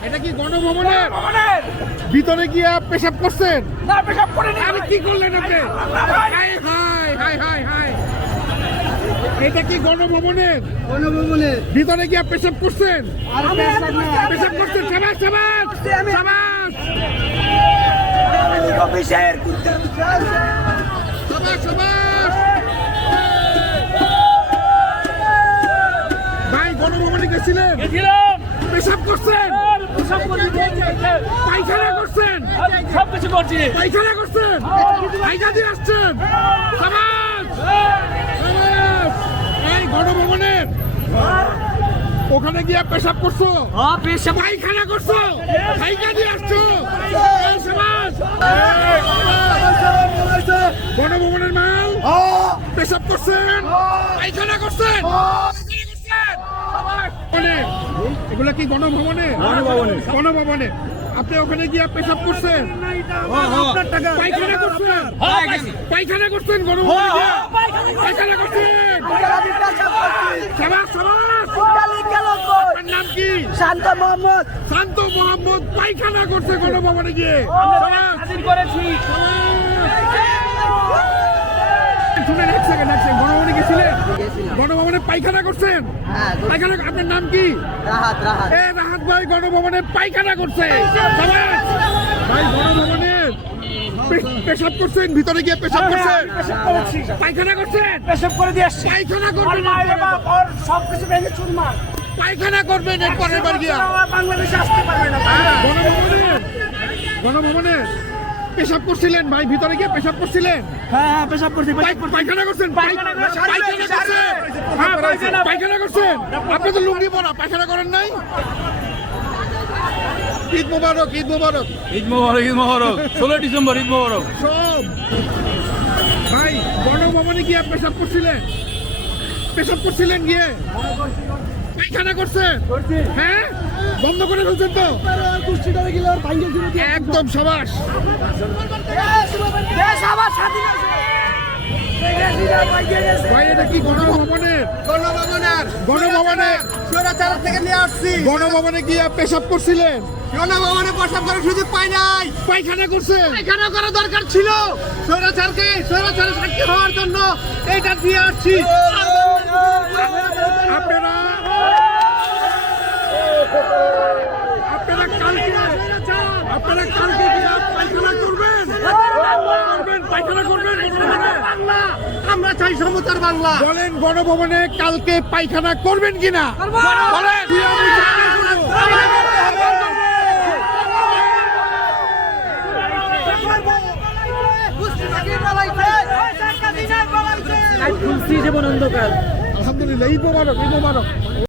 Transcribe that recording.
কি গণভবনের? ভিতরে গিয়ে পেশাব করছেন? না পেশাব করে নি আরে কি করলেন আপনি? Hi hi hi hi hi. এটা কি গণভবনের? গণভবনের। ভিতরে গিয়ে পেশাব করছেন? আর পেশাব করছেন? সাবাস সাবাস সাবাস। অফিসের সাবাস সাবাস। ভাই গণভবনে গেছিলেন? গেছিলাম। পেশাব করছেন আর পেশাব করে দিয়েছে পায়খানা করছেন সব কিছু করছি। পায়খানা করছেন? পায়খা দিয়ে আসছেন? এই গণভবনের ওখানে গিয়ে পেশাব করছ? হ্যাঁ পায়খানা করছ? পায়খা দিয়ে আসছো? গণভবনের মাল পেশাব করছেন? পায়খানা করছেন? করছেন। মানে, এগুলা কি গণভবনে? গণভবনে। গণভবনে। আপনি ওখানে গিয়ে পেশাব করছেন? পায়খানা করছেন? পায়খানা করছেন গণভবনে গিয়ে? পায়খানা করছেন? নাম কি? শান্ত মোহাম্মদ। শান্ত মোহাম্মদ পায়খানা করছে গণভবনে গিয়ে। সাবাস। হাজির শুনেন এক সেকেন্ড এক সেকেন্ড গণভবনে গেছিলেন? গণভবনে পায়খানা করছেন? হ্যাঁ পায়খানা আপনার নাম কি? রাহাত রাহাত। এ রাহাত ভাই গণভবনে পায়খানা করছে। সাবাস। ভাই গণভবনে পেশাব করছেন ভিতরে গিয়ে পেশাব করছেন? পেশাব করেছি। পায়খানা করছেন? পেশাব করে দিয়ে আসছি। পায়খানা করবেন সব কিছু ভেঙে চুরমার পায়খানা করবেন এর পরের বার গিয়া। বাংলাদেশে আসতে পারবে না গণভবনে গণভবনে পেশাব করছিলেন? ভাই ভিতরে গিয়ে পেশাব করছিলেন? হ্যাঁ হ্যাঁ পেশাব করছি পায়খানা করছেন? পায়খানা করছেন? পায়খানা করছেন? আপনি তো লুঙ্গি পরা পায়খানা করেন নাই? ঈদ মোবারক ঈদ মোবারক। ঈদ মোবারক ঈদ মোবারক। ষোলো ডিসেম্বর ঈদ মোবারক। সব। ভাই গণভবনে গিয়ে পেশাব করছিলেন? পেশাব করছিলেন গিয়ে? পায়খানা করছেন হ্যাঁ? বন্ধ করে ফেলছেন তো? একদম সবাস। ভাই এটা কি গণভবনের? গণভবনের। গণভবনে স্বৈরাচার থেকে নিয়ে আসছি। গণভবনে গিয়ে পেশাব করছিলেন? গণভবনে প্রস্তাব করার সুযোগ পাই নাই। পায়খানা করছেন পায়খানা করা দরকার ছিল। স্বৈরাচারকে স্বৈরাচারের সাক্ষী হওয়ার জন্য এইটা দিয়ে আসছি। আপনারা কালকে আপনারা কালকে কি আর পায়খানা করবেন করবেন পায়খানা করবেন গণভবনে? বাংলা চাই সমতার বাংলা। বলেন গণভবনে কালকে পায়খানা করবেন কিনা? বলেন জীবন অন্ধকার আলহামদুলিল্লাহ ইবো মোবারক ইবো মোবারক।